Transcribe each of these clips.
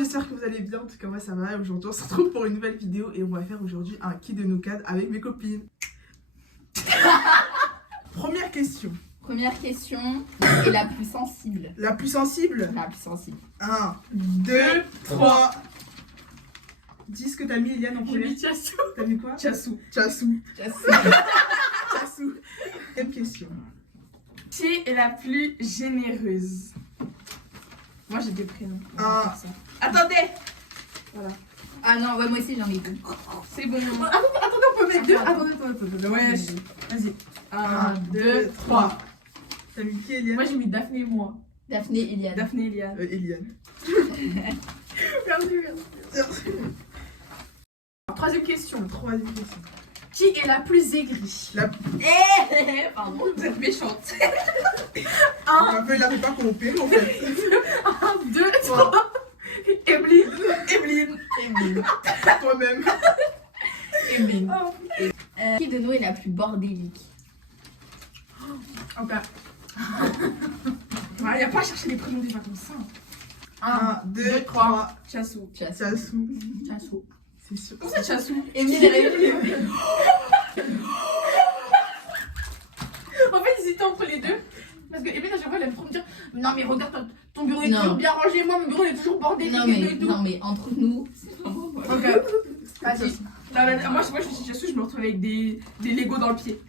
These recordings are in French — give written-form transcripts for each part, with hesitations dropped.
j'espère que vous allez bien. En tout cas, moi ça va. Aujourd'hui, on se retrouve pour une nouvelle vidéo et on va faire aujourd'hui un qui de nous cadre avec mes copines. Première question. Première question est la plus sensible. La plus sensible. La plus sensible. 1, 2, 3. Dis ce que t'as mis, Eliane, en J'ai premier. mis Chassou. T'as mis quoi? Chassou. Chassou. Chassou. Chassou. Deuxième question. Qui est la plus généreuse? Moi j'ai des prénoms. On va faire ça. Attendez. Voilà. Ah non, ouais, moi aussi j'en ai deux. C'est bon. Attendez, on peut mettre deux. Attends. Attendez. Ouais. Vas-y. 1, 2, 3. T'as mis qui, Eliane? Moi j'ai mis Daphné et moi. Daphné, Eliane. Daphné et Eliane. Eliane. Merci. Troisième question. Troisième question. Qui est la plus aigrie? Pardon. Vous êtes méchante. Un peu, il n'avait pas coopéré en fait. 1, 2, 3. Evelyne. Emeline. Toi-même. Emeline. Qui de nous est la plus bordélique? Ok. Il n'y a pas à chercher les prénoms déjà comme ça. 1, 2, 3. Chassou. Chassou. Chassou. C'est sûr. Où c'est Chassou? Emeline, elle a eu. En fait, j'hésitais entre les deux. Parce que Evelyne, à chaque fois, elle aime trop me dire non, mais regarde, ton bureau est Non. toujours bien rangé. Moi, mon bureau il est toujours bordélique et tout. Non, mais entre nous, c'est vraiment pas. Ok. Vas-y. Moi, je suis Chassou, je me retrouve avec des Legos dans le pied.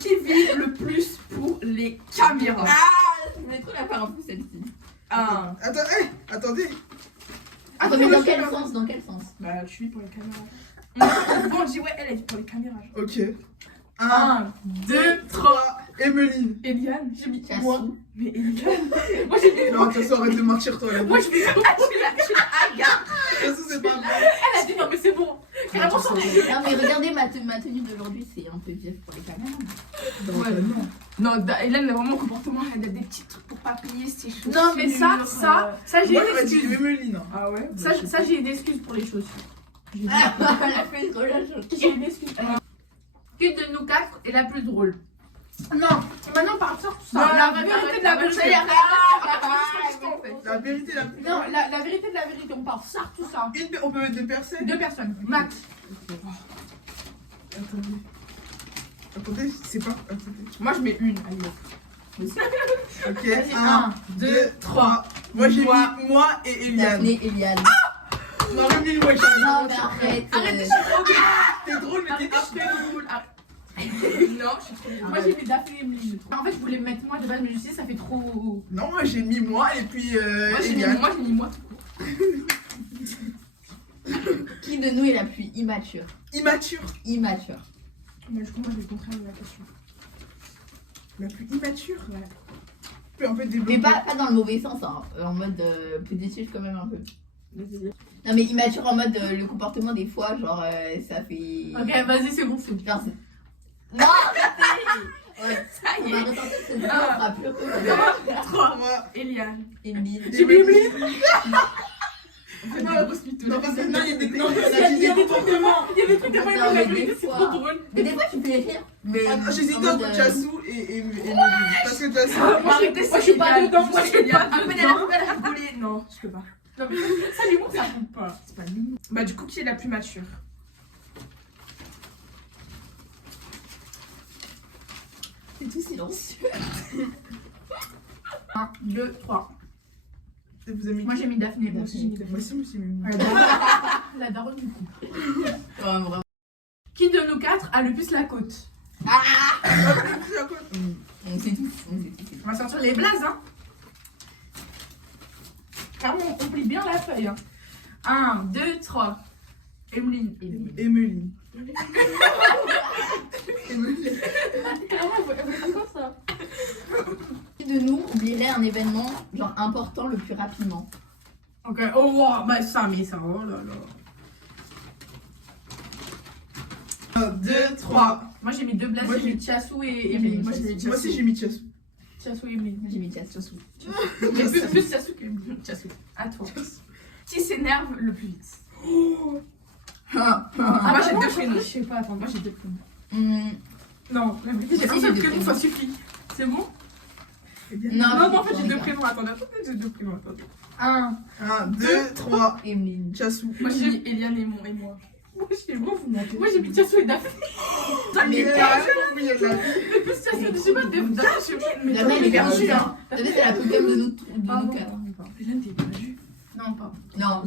Qui vit le plus pour les caméras? Je voulais trop la faire un peu celle-ci. Ah. Attendez. Attends, mais dans quel sens? Dans quel sens? Bah, je suis pour les caméras. Bon, je dis ouais, elle est pour les caméras. Ok. 1, 2, 3. Emeline. Eliane, j'ai mis Chassou. moi. Mais Eliane. Moi, j'ai mis Non, de toute façon, arrête de mentir, toi là. moi, je vais Aga. De toute façon, c'est pas vrai. Elle a dit non, mais c'est bon. Carrément, Non, sorti. Non, mais regardez ma tenue d'aujourd'hui, c'est un peu vif pour les caméras. Ouais. Non, Eliane, elle a vraiment un comportement. Elle a des petits trucs pour pas payer ses chaussures. Non, mais ça, j'ai Moi, une j'aurais dit excuse. Emeline. Ah ouais? Ça, j'ai une excuse pour les chaussures. Elle a fait une relâche. J'ai une excuse. Qui de nous quatre est la plus drôle? Non, maintenant on parle de ça, tout ça. La vérité de la vérité. La vérité, la plus. Non, la vérité de la vérité, on parle ça, tout ça. On peut mettre deux personnes. 2 personnes, max. Attendez, c'est pas. Attendez. Moi je mets une, allez. Ok, Vas-y, 1, 2, 3. Moi, j'ai mis moi et Eliane. Daphné, Eliane. Non, Emeline, moi, j'ai Non, mais arrête. T'es drôle, mais t'es drôle. Non, je suis trop nulle. Moi j'ai mis Daphné et Emeline. En fait, je voulais mettre moi de base, mais je sais, ça fait trop. Non, moi, j'ai mis moi et puis Moi j'ai Eliane. mis moi tout court. Qui de nous est la plus immature? Immature. Immature. Mais du coup, moi j'ai le contraire de la question. La plus immature. Ouais. Tu peux un peu Mais développer. pas dans le mauvais sens, hein. En mode positif quand même un peu. Vas-y. Non, mais immature en mode le comportement des fois, genre ça fait. Ok, vas-y, c'est bon, c'est bon. Genre, non, arrêtez. Ouais, Ça on y va est. retenter cette vidéo, on fera plus que 3. Moi. Eliane. Emeline. J'ai mis Emeline. Non, non, parce que non, il y a des Il y a des trucs de moi. Il y a des trucs de moi, Non, il mais m'a des dit, c'est fois. trop drôle. Mais des fois, tu fais rire. Mais. J'hésitais en mode, entre Chassou et Emeline. Parce que Chassou. Moi, arrêtez, moi, je suis pas dedans, moi, je suis pas dedans. Rigoler. Non, je peux pas. Non, mais ça, l'humour, ça compte pas. C'est pas l'humour. Bah, du coup, qui est la plus mature? C'est tout silencieux. 1, 2, 3. Vous avez mis. Moi, j'ai mis Daphné. Moi aussi, j'ai mis Daphné. Moi aussi, je me suis mis. La daronne du coup. Ouais, vraiment. Qui de nous quatre a le plus la côte? On sait tous. On va sortir les blazes, hein. Clairement, on plie bien la feuille. 1, 2, 3. Emeline. Emeline. Clairement, elle fait quoi ça? Qui de nous oublierait un événement genre important le plus rapidement? Ok, oh wow, bah ça, mais ça, oh là là. 1, 2, 3. Moi j'ai mis 2 blazes, Moi, j'ai mis Chassou et Emeline. Moi j'ai mis Moi aussi, Chassou. j'ai mis Chassou. Chassou et Emeline. J'ai mis Chassou. Mais plus Chassou que Emeline. Chassou. À toi. Qui s'énerve le plus vite? Ah, Moi j'ai 2 prénoms. Je sais pas, attends, moi j'ai 2 prénoms. Non, la vérité, j'ai un seul prénom, ça suffit. C'est bon? Non, en fait, j'ai deux prénoms. Attendez, j'ai deux prénoms. Attendez. 1, 2, 3. Emeline. Chassou. Moi, j'ai mis Eliane et moi. Moi, j'ai mis Chassou et Daphné. Mais Oui, elle l'a vu. Mais plus Chassou, je sais pas, Daphné, je sais pas. Mais Daphné, elle est perdue, perdue, hein. Daphné, c'est la plus faible de nous quatre. Eliane, t'es perdue. Non, pas. Non.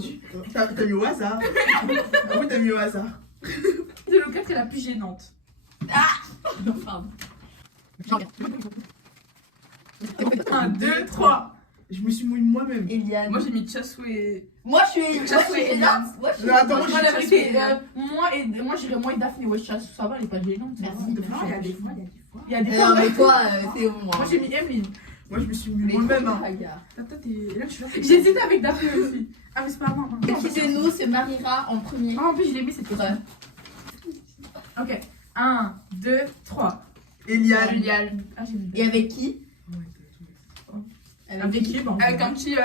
T'as mis au hasard. Ah oui, t'as mis au hasard. C'est le 4 est la plus gênante. Pardon. 1, 2, 3. Je me suis mouillée moi-même. Eliane. Moi, j'ai mis Chassou et. Moi, je suis. Chassou et Eliane. Moi, je suis. Non, attends, Moi, moi, la j'ai vérité, Chassou. moi, j'irais moi et Daphné. Ouais, Chassou, ça va, elle est pas gênante. Merci. Non, il y a des fois. Il y a des Non, fois. mais toi, c'est moi. Moi, j'ai mis Emeline. Moi, je me suis mouillée moi-même. Hein. J'hésite avec Daphné aussi. Ah, mais c'est pas grave. Qui de nous se mariera en premier? Ah, en plus, je l'ai mis, c'était Ouais. Ok. 1, 2, 3. Eliane. Ah, j'ai mis Et avec qui? Avec qui? Avec un petit.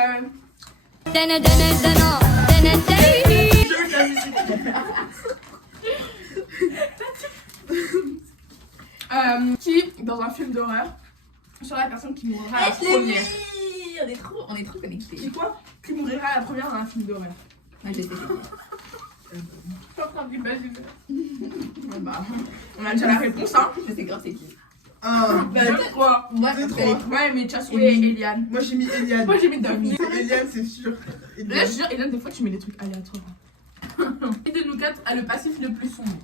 Qui, dans un film d'horreur, sera la personne qui mourra la Je l'ai mis. première? On est trop connectés. Qui quoi? Qui mourra la première dans un film d'horreur? Moi, je l'ai fait. Je suis en train d'imaginer. Ouais, bah, on a déjà la réponse, hein. Je sais grave c'est qui. 1. Bah, 2, 3. Moi, Deux, je trois. fais. Ouais, mais Chassou et Eliane. Moi, j'ai mis Eliane. Moi, j'ai mis Daphné. C'est Eliane, c'est sûr. Là, je Eliane. jure, Eliane, des fois, tu mets des trucs aléatoires. Qui de nous quatre a le passif le plus sombre?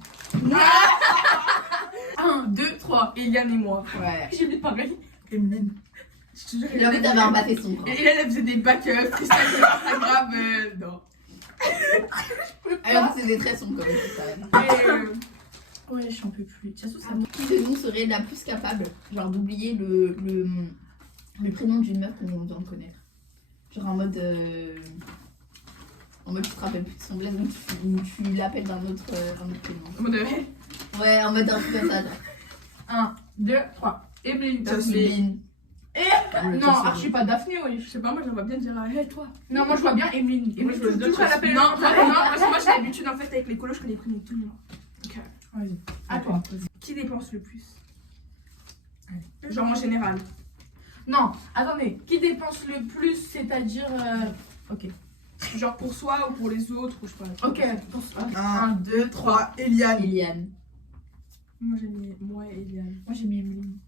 1, 2, 3. Eliane et moi. Ouais. J'ai mis pareil. Emeline. Je te jure, J'ai envie d'avoir un bâté sombre. Et Eliane, elle faisait des backups, freestyle sur Instagram. Non. Alors, c'est des traits sombres comme ça. Ouais, je suis un peu plus. Chassou, ça Qui de nous serait la plus capable, genre, d'oublier le prénom d'une meuf qu'on vient de connaître? Genre en mode. En mode, tu te rappelles plus de son blaze, donc tu l'appelles d'un autre prénom. En mode. Ouais, en mode un truc comme ça. 1, 2, 3. Emeline, Chassou. Daphné. Emeline. Non, je suis pas Daphné, oui. Je sais pas, moi, je la vois bien dire, hey, toi. Non, moi, je vois bien Emeline. Moi, je vois bien Toujours, elle Chassou. appelle. Non, parce que moi, j'ai l'habitude, en fait, avec les colos, je connais les prénoms de tout le monde. Ok. Vas-y. À toi. Qui dépense le plus? Genre en général. Non, attendez. Qui dépense le plus, c'est-à-dire. Ok. Genre pour soi ou pour les autres, ou je sais pas. Ok, pour soi. 1, 2, 3. Eliane. Eliane. Moi j'ai mis moi et Eliane. Moi j'ai mis Emeline.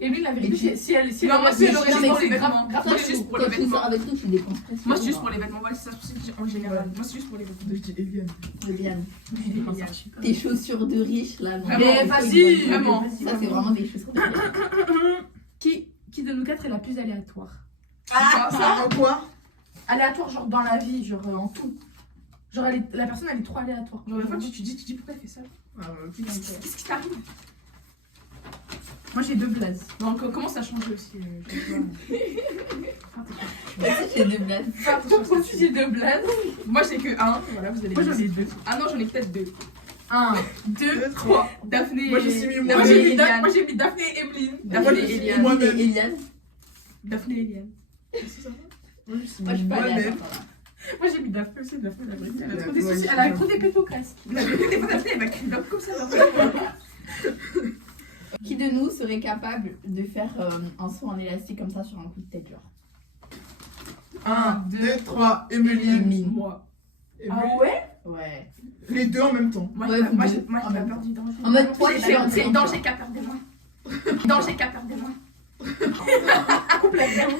Emeline, la Et vérité, tu- si elle Non, moi, si elle je- aurait non, juste mais pour les c'est vêtements. grave, Moi c'est juste pour les quand tu vêtements. sors avec nous, tu dépenses presque. Moi c'est juste pour les vêtements, voilà, c'est ça, c'est en général. Moi c'est juste pour les vêtements. Je dis Eliane. Eliane. Eliane. Tes chaussures de riche là. non. Mais facile, vraiment. Ça, c'est vraiment des chaussures de riche. Qui de nous quatre est la plus aléatoire? Ah, Ça en quoi? Aléatoire, genre dans la vie, genre en tout. Genre la personne elle est trop aléatoire. Genre des fois tu dis pourquoi elle fait ça? Ah, ok. Qu'est-ce qui t'arrive? Moi j'ai deux blazes. Donc comment ça change aussi? Moi aussi, j'ai deux blagues. Moi aussi j'ai deux blazes. Moi j'ai que un. Voilà, vous allez. Moi j'en ai deux. Ah non, j'en ai peut-être deux. 1, 2, 3. Daphné. Moi, je suis mis Moi, moi. j'ai mis Moi j'ai mis Daphné et Emeline. Daphné et Eliane. Moi-même. Eliane. Daphné et Eliane. Moi, je suis Moi, je suis pas moi-même. aléatoire. Moi j'ai mis Daphné aussi. Daphné la vérité. Elle a trop des Ouais, soucis. je Elle a suis trop des pétos casques. La vérité, des fois Daphné elle va crier comme ça. Qui de nous serait capable de faire un saut en élastique comme ça sur un coup de tête, genre? 1, 2, 3. Emeline. Emeline. Moi. Emeline. ouais? Ouais. Les deux en même temps. Moi Ouais, j'ai vous pas deux. moi, En j'ai pas même peur du danger. En mode, toi, tu es en C'est train de- danger qui a peur de moi. Danger qui a peur de moi. Complètement.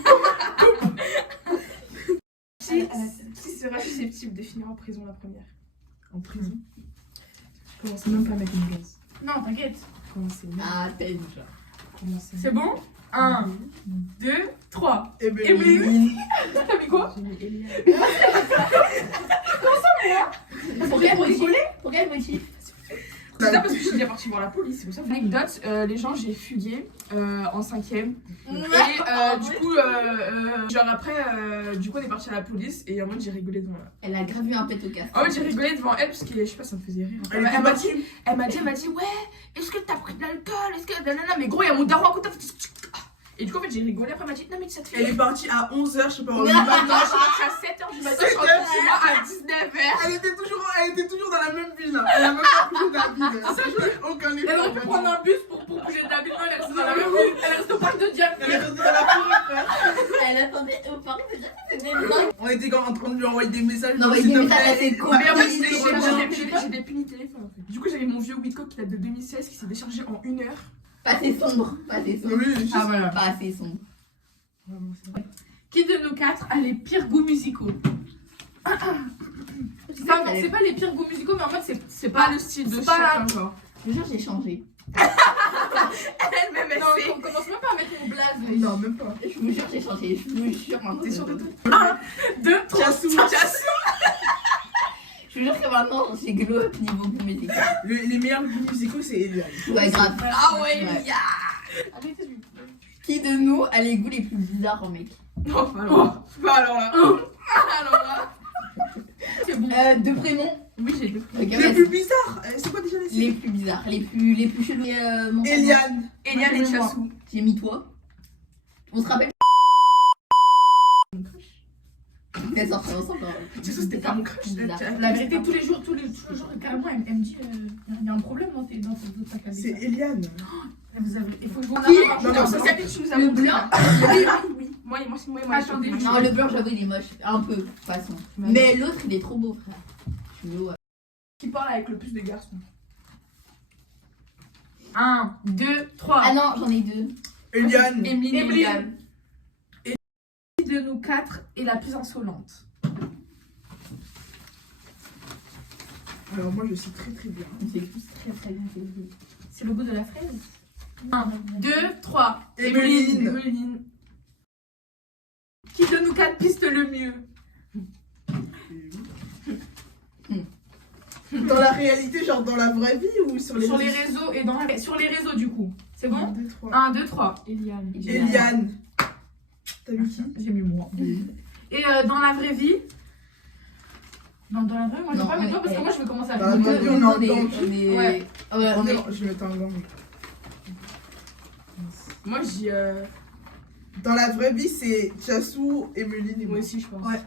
Qui sera susceptible de finir en prison la première? En prison. Commencez même pas à mettre une gaz. Non, t'inquiète. Commencez. Ah, peine, genre. Commencez. C'est bon? 1, 2, 3. Emeline. Emeline. T'as mis quoi? J'ai mis Eliane. Pour quel motif? Pour quel motif? C'est ça parce que je suis déjà partie voir la police. C'est pour ça que anecdote, les gens j'ai fugué en 5ème. Et du coup, genre après, du coup on est parti à la police et en mode j'ai rigolé devant elle. Elle a grave eu un pet au casque. En fait j'ai rigolé devant elle parce que je sais pas, ça me faisait rire. Elle était battue. Elle m'a dit ouais, est-ce que t'as pris de l'alcool? Est-ce que nanana, mais gros il y a mon daron à côté. Et du coup en fait j'ai rigolé, après elle m'a dit non mais ça te fait. Elle est partie à 11h, je sais pas. Non, je suis partie à 7h du matin, je suis rentrée chez moi à 19h. Elle était toujours dans la même ville. Elle a même pas bougé de la ville. Ça, je n'ai aucun effort. Elle aurait pu prendre un bus pour bouger de la ville, non, elle reste dans la même ville. Elle reste au parc de Diane. Elle est restée dans la forêt, frère. Elle attendait au parc de dire que c'était dingue. On était comme en train de lui envoyer des messages. Non, mais s'il te des messages, plaît. c'est cool. Mais en fait, J'ai j'ai des punis téléphone en fait. Du coup, j'avais mon vieux Witco qui date de 2016 qui s'est déchargé en 1 heure. Pas assez sombre. Pas assez sombre. Oui, juste. Ah voilà. Pas assez sombre. Qui de nous quatre a les pires goûts musicaux? Enfin, c'est pas les pires goûts musicaux, mais en fait, c'est pas le style de chacun, genre. Je te jure, j'ai changé. Elle-même, elle sait. Non, commence même pas à mettre mon blaze. Mais... Non, même pas. Je vous jure, j'ai changé. Je vous jure. Maintenant, T'es sûre de toi? 1, 2, 3. Chassou. Je vous jure que maintenant, j'ai glow up niveau goût musical. Les meilleurs goûts musicaux, c'est Eliane. Ouais, grave. Ah ouais, Ouais. Arrêtez. Qui de nous a les goûts les plus bizarres en mec? Non, alors là. Alors là. C'est bon. Deux prénoms. Oui, j'ai deux. Ok, Les vas-y. plus bizarres. C'est quoi déjà les Les plus bizarres, les plus chelous. Eliane. Eliane et Chassou. J'ai mis toi. On se rappelle. T'es sorti ensemble. Chassou, c'était pas mon crush. Bizarre. La vérité, tous les jours, carrément, elle me dit il y a un problème dans ta cabine. C'est Eliane. Il faut que vous Qui Non, ça s'appelle tu nous as Le montré. blanc. Oui. Moi, Attendez, non, le blanc, j'avoue, il est moche. Un peu, de toute façon. Mais l'autre, il est trop beau, frère. Je veux, ouais. Qui parle avec le plus de garçons? 1, 2, 3. Ah non, j'en ai deux. Eliane. Emeline. Qui de nous quatre est la plus insolente? Alors moi je sais très très bien. C'est tous très très bien. C'est le goût de la fraise. 1, 2, 3. Emeline. Qui de nous quatre piste le mieux? Dans la réalité, genre dans la vraie vie ou sur les Sur les réseaux et sur les réseaux du coup. C'est bon? 2, 3. 1, 2, 3. Eliane. Eliane. T'as mis qui? J'ai mis moi. Et dans la vraie vie? Non, dans la vraie, moi je vais Non, pas mettre toi parce que ouais. moi je vais commencer à Dans la vraie vie, on est en gang. Ouais. Je vais mettre un gang. Moi j'ai. Dans la vraie vie, c'est Chassou, Emeline et moi. Moi aussi je pense. Ouais.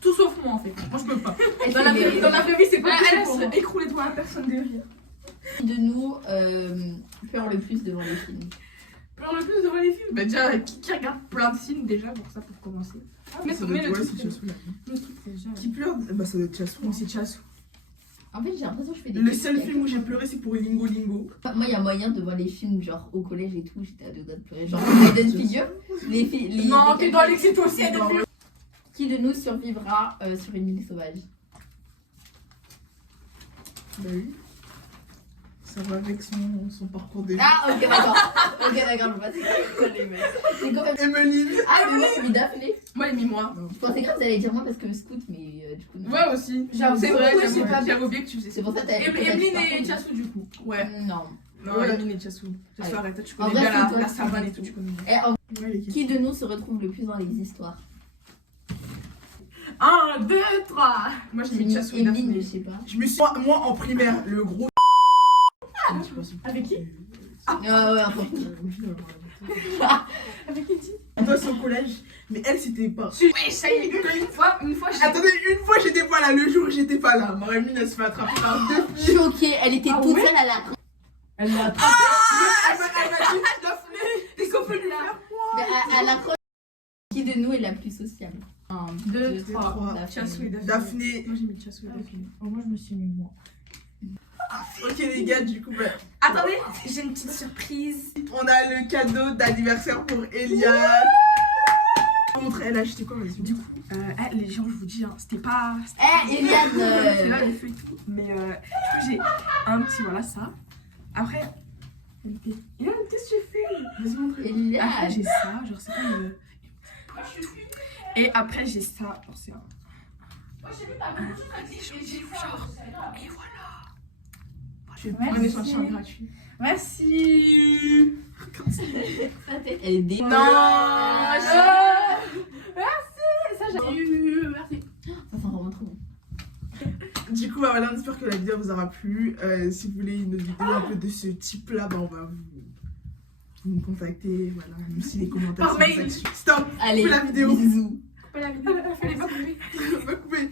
Tout sauf moi en fait. Moi je peux pas. Elle Dans la fait vraie, dans la vraie vie, c'est pas Elle possible pour moi. Écroulez-toi à personne de rire. Qui de nous pleure le plus devant les films? Pleure le plus devant les films. Bah déjà, qui regarde plein de films déjà pour ça pour commencer. Mais Ça le doit être- ouais, truc, c'est Chassou là. le truc c'est déjà. Qui pleure? Bah ça doit être Chassou. Moi c'est Chassou. En fait, j'ai l'impression que je fais des Le trucs seul avec- film où j'ai pleuré, c'est pour Lingo Lingo. Moi, il y a moyen de voir les films, genre au collège et tout, j'étais à deux doigts de pleurer. Genre, Hidden Figure, les Non, t'es dans l'exil toi aussi, elle Non. est plus. Qui de nous survivra sur une île sauvage? Bah oui. Ça va avec son parcours de vie. Ah, ok, d'accord. Ok, d'accord, je sais pas les mecs. C'est quand même. Emeline. Ah, mais moi, j'ai mis Daphné. Moi j'ai mis moi. Je pensais que vous allez dire moi parce que scout, mais du coup. non. Ouais aussi. J'avoue, C'est vrai, ouais, j'ai pas j'avais oublié que tu faisais C'est ça. pour ça que t'as. Emeline et Chassou du coup. Ouais. Non. Non, Ouais. Emeline et Chassou. Chassou, Allez. arrête, toi, tu En connais vrai, bien c'est toi la qui savane connais et tout, tout. tu connais bien. Eh, Ouais, les qui de nous se retrouve le plus dans les histoires? 1, 2, 3. Moi j'ai J'ai mis mis Chassou et Emeline, mais Daphné. je sais pas. Je me suis. Moi en primaire, le gros. Avec qui? Ouais, enfin. Avec qui dit? Toi c'est au collège, mais elle c'était pas. Ouais, ça y est, une fois j'ai. Attendez, une fois j'étais pas là, le jour où j'étais pas là. Marie-Mine elle se fait attraper par deux. Choquée, elle était Ah toute ouais seule à la. Elle l'a attrapé. Elle m'a dit Daphné, T'es copain de là. Mais à la croche. Qui de nous est la plus sociable? 1, 2, 2, 3. 3. Chassou et Daphné. Daphné. Moi j'ai mis Chassou et Daphné. Oh, moi je me suis mis moi. Ok les gars, du coup, bah, Attendez, j'ai une petite surprise. on a le cadeau d'anniversaire pour Eliane. Montre, elle a acheté quoi, vas-y. Du coup, les gens, je vous dis, hein, c'était pas. Eh, Eliane C'est là les feux et tout. Mais du coup, j'ai un petit, voilà ça. Après, Eliane, qu'est-ce que tu fais? Vas-y, montre. Après, Eliane j'ai ça, genre c'est comme. Et après, j'ai ça, genre c'est un. Genre, et voilà. Je vais prendre un échantillon gratuit. Merci. Elle est dé... Non. Merci. Ça j'ai eu. Merci. Ça sent vraiment trop bon. Du coup, bah, voilà, on espère que la vidéo vous aura plu. Si vous voulez une vidéo un peu de ce type-là, bah, on va vous me contacter. Voilà, même si les commentaires Par sont mail. sexuels. Stop. Allez, Coupe la vidéo. bisous. Pas la vidéo. Fallait pas couper. On va couper.